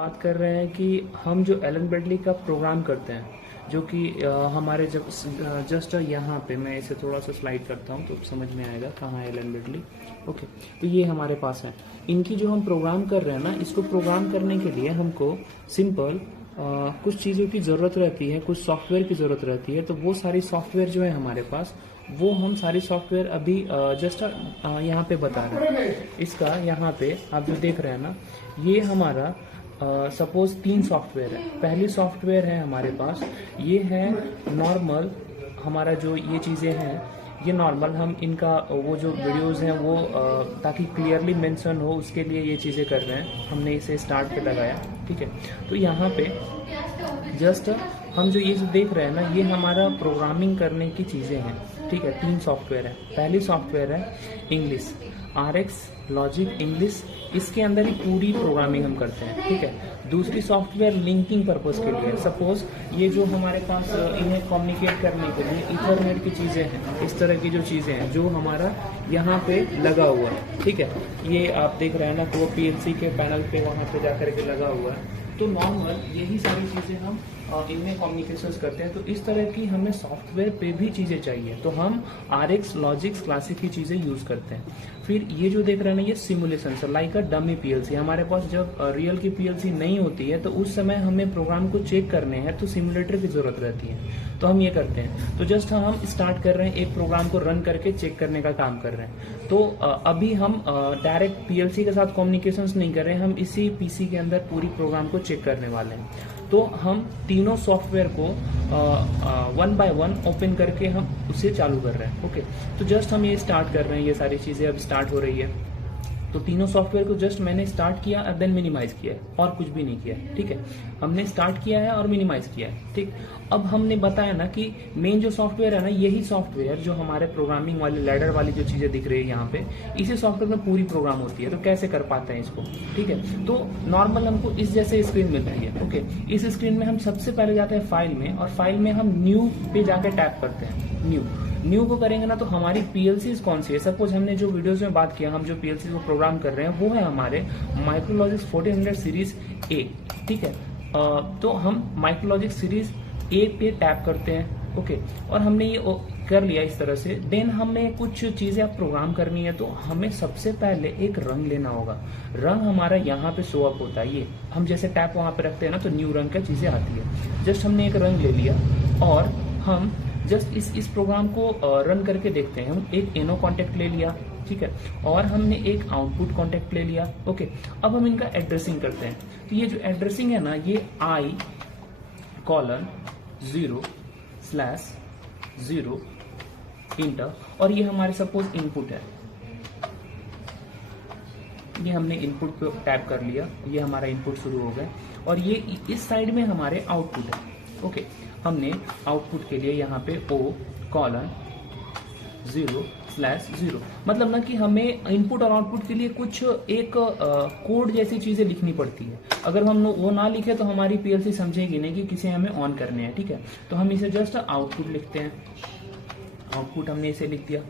बात कर रहे हैं कि हम जो एलन ब्रेडली का प्रोग्राम करते हैं, जो कि हमारे जब जस्ट यहाँ पे मैं इसे थोड़ा सा स्लाइड करता हूँ तो समझ में आएगा कहाँ है एलन ब्रेडली। ओके, तो ये हमारे पास है। इनकी जो हम प्रोग्राम कर रहे हैं ना, इसको प्रोग्राम करने के लिए हमको सिंपल कुछ चीज़ों की ज़रूरत रहती है, कुछ सॉफ्टवेयर की ज़रूरत रहती है। तो वो सारी सॉफ्टवेयर जो है हमारे पास, वो हम सारी सॉफ्टवेयर अभी जस्ट यहाँ पे बता रहे हैं। इसका यहाँ पे आप जो देख रहे हैं ना, ये हमारा सपोज 3 सॉफ्टवेयर है। पहली सॉफ्टवेयर है हमारे पास, ये है नॉर्मल। हमारा जो ये चीज़ें हैं ये नॉर्मल, हम इनका वो जो वीडियोस हैं वो ताकि क्लियरली मेंशन हो उसके लिए ये चीज़ें कर रहे हैं। हमने इसे स्टार्ट पे लगाया, ठीक है। तो यहाँ पे जस्ट हम जो ये जो देख रहे हैं ना, ये हमारा प्रोग्रामिंग करने की चीज़ें हैं, ठीक है। 3 सॉफ्टवेयर है। पहली सॉफ्टवेयर है इंग्लिश, RX लॉजिक इंग्लिश, इसके अंदर ही पूरी प्रोग्रामिंग हम करते हैं, ठीक है। दूसरी सॉफ्टवेयर लिंकिंग पर्पस के लिए, सपोज ये जो हमारे पास इन्हें कम्युनिकेट करने के लिए इथरनेट की चीज़ें हैं, इस तरह की जो चीज़ें हैं जो हमारा यहाँ पे लगा हुआ है, ठीक है। ये आप देख रहे हैं ना, तो वो PLC के पैनल पे वहाँ पे जा करके लगा हुआ है। तो नॉर्मल यही सारी चीज़ें हम इनमें कम्युनिकेशंस करते हैं। तो इस तरह की हमें सॉफ्टवेयर पे भी चीज़ें चाहिए, तो हम RX लॉजिक्स क्लासिक की चीज़ें यूज़ करते हैं। फिर ये जो देख रहे हैं ना, ये सिमुलेशन है, लाइक अ डमी PLC। हमारे पास जब रियल की PLC नहीं होती है तो उस समय हमें प्रोग्राम को चेक करने हैं तो सिमुलेटर की ज़रूरत रहती है, तो हम ये करते हैं। तो जस्ट हम स्टार्ट कर रहे हैं, एक प्रोग्राम को रन करके चेक करने का काम कर रहे हैं। तो अभी हम डायरेक्ट PLC के साथ कम्युनिकेशंस नहीं कर रहे हैं, हम इसी PC के अंदर पूरी प्रोग्राम को चेक करने वाले हैं। तो हम तीनों सॉफ्टवेयर को 1 बाय 1 ओपन करके हम उसे चालू कर रहे हैं। ओके, तो जस्ट हम ये स्टार्ट कर रहे हैं, ये सारी चीज़ें अब स्टार्ट हो रही है। तो तीनों सॉफ्टवेयर को जस्ट मैंने स्टार्ट किया और देन मिनिमाइज किया है, और कुछ भी नहीं किया है, ठीक है। हमने स्टार्ट किया है और मिनिमाइज किया है, ठीक। अब हमने बताया ना कि मेन जो सॉफ्टवेयर है ना, यही सॉफ्टवेयर जो हमारे प्रोग्रामिंग वाली लैडर वाली जो चीजें दिख रही है यहाँ पे, इसी सॉफ्टवेयर में पूरी प्रोग्राम होती है। तो कैसे कर पाते हैं इसको, ठीक है। तो नॉर्मल हमको इस जैसे स्क्रीन मिलती है। ओके, इस स्क्रीन में हम सबसे पहले जाते हैं फाइल में, और फाइल में हम न्यू पे जाके टैप करते हैं। न्यू को करेंगे ना, तो हमारी PLCs कौन सी है, सपोज हमने जो वीडियोस में बात किया, हम जो PLCs को प्रोग्राम कर रहे हैं वो है हमारे माइक्रोलॉजिक्स 1400 सीरीज A, ठीक है। तो हम माइक्रोलॉजिक्स सीरीज A पे टैप करते हैं। ओके, और हमने ये कर लिया इस तरह से। देन हमें कुछ चीजें अब प्रोग्राम करनी है, तो हमें सबसे पहले एक रंग लेना होगा। रंग हमारा यहाँ पे शो अप होता है, ये हम जैसे टैप वहां पे रखते हैं ना, तो न्यू रंग का चीजें आती है। जस्ट हमने एक रंग ले लिया और हम जस्ट इस प्रोग्राम को रन करके देखते हैं। हम एक एनो कॉन्टेक्ट ले लिया, ठीक है, और हमने एक आउटपुट कॉन्टेक्ट ले लिया। ओके, अब हम इनका एड्रेसिंग करते हैं। तो ये जो एड्रेसिंग है ना, ये I:0/0 इंटर, और ये हमारे सपोज इनपुट है। ये हमने इनपुट पे टैप कर लिया, ये हमारा इनपुट शुरू हो गया, और ये इस साइड में हमारे आउटपुट है। ओके, हमने आउटपुट के लिए यहाँ पे O:0/0, मतलब ना कि हमें इनपुट और आउटपुट के लिए कुछ एक कोड जैसी चीजें लिखनी पड़ती है। अगर हम वो ना लिखे तो हमारी PLC समझेगी नहीं कि किसे हमें ऑन करने हैं, ठीक है। तो हम इसे जस्ट आउटपुट लिखते हैं। आउटपुट हमने इसे लिख दिया।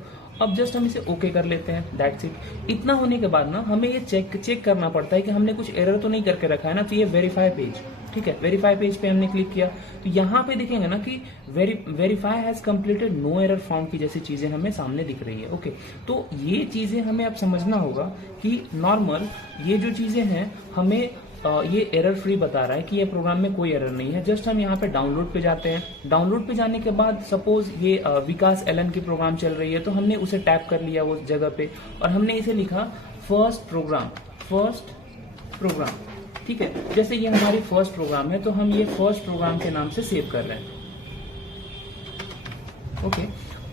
अब जस्ट हम इसे ओके कर लेते हैं, दैट्स इट। इतना होने के बाद ना हमें ये चेक करना पड़ता है कि हमने कुछ एरर तो नहीं करके रखा है ना। तो ये वेरीफाई पेज, ठीक है, वेरीफाई पेज पे हमने क्लिक किया, तो यहाँ पे दिखेंगे ना कि verify has completed, no error found की जैसी चीजें हमें सामने दिख रही है। ओके, तो ये चीजें हमें अब समझना होगा कि नॉर्मल ये जो चीजें हैं हमें ये एरर फ्री बता रहा है कि ये प्रोग्राम में कोई एरर नहीं है। जस्ट हम यहाँ पे डाउनलोड पे जाते हैं। डाउनलोड पे जाने के बाद सपोज ये विकास एलन की प्रोग्राम चल रही है, तो हमने उसे टैप कर लिया उस जगह पे, और हमने इसे लिखा फर्स्ट प्रोग्राम, ठीक है। जैसे ये हमारी फर्स्ट प्रोग्राम है, तो हम ये फर्स्ट प्रोग्राम के नाम से सेव कर रहे हैं। ओके,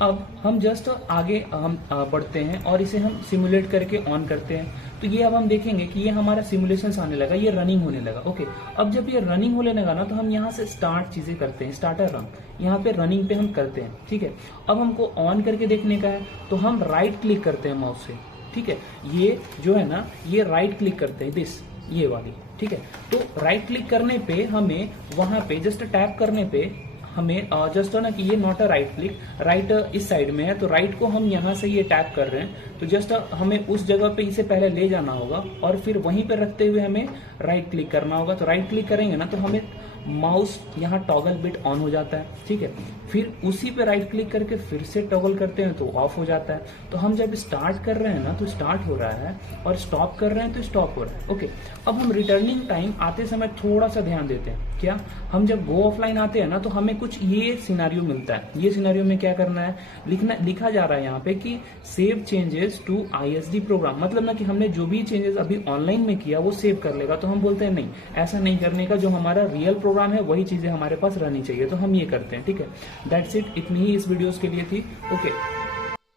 अब हम जस्ट आगे हम बढ़ते हैं और इसे हम सिमुलेट करके ऑन करते हैं। तो ये अब हम देखेंगे कि ये हमारा सिमुलेशन आने लगा, ये रनिंग होने लगा। ओके, अब जब ये रनिंग होने लगा ना, तो हम यहाँ से स्टार्ट चीजें करते हैं, स्टार्टर रन, यहाँ पे रनिंग पे हम करते हैं, ठीक है। अब हमको ऑन करके देखने का है, तो हम राइट क्लिक करते हैं माउस से, ठीक है। ये जो है ना, ये राइट क्लिक करते हैं, ये वाली, ठीक है। तो राइट क्लिक करने पे हमें वहां पे जस्ट टैप करने पे हमें जस्ट ना कि ये not a right click, right इस साइड में है, तो राइट को हम यहाँ से ये टैप कर रहे हैं, तो जस्ट हमें उस जगह पे इसे पहले ले जाना होगा और फिर वहीं पे रखते हुए हमें राइट क्लिक करना होगा। तो राइट क्लिक करेंगे ना तो हमें माउस यहाँ टॉगल बिट ऑन हो जाता है, ठीक है। फिर उसी पे राइट क्लिक करके फिर से टॉगल करते हैं तो ऑफ हो जाता है। तो हम जब स्टार्ट कर रहे हैं ना तो स्टार्ट हो रहा है, और स्टॉप कर रहे हैं तो स्टॉप हो रहा है। ओके, अब हम रिटर्निंग टाइम आते समय थोड़ा सा ध्यान देते हैं। क्या, हम जब गो ऑफलाइन आते हैं ना तो हमें कुछ ये सिनेरियो मिलता है। ये सिनेरियो में क्या करना है, लिखा जा रहा है यहाँ पे कि save changes to ISD program, मतलब ना कि हमने जो भी चेंजेस अभी ऑनलाइन में किया वो सेव कर लेगा। तो हम बोलते हैं नहीं, ऐसा नहीं करने का, जो हमारा रियल प्रोग्राम है वही चीजें हमारे पास रहनी चाहिए। तो हम ये करते हैं, ठीक है। दैट्स इट, इतनी ही इस वीडियोस के लिए थी। ओके।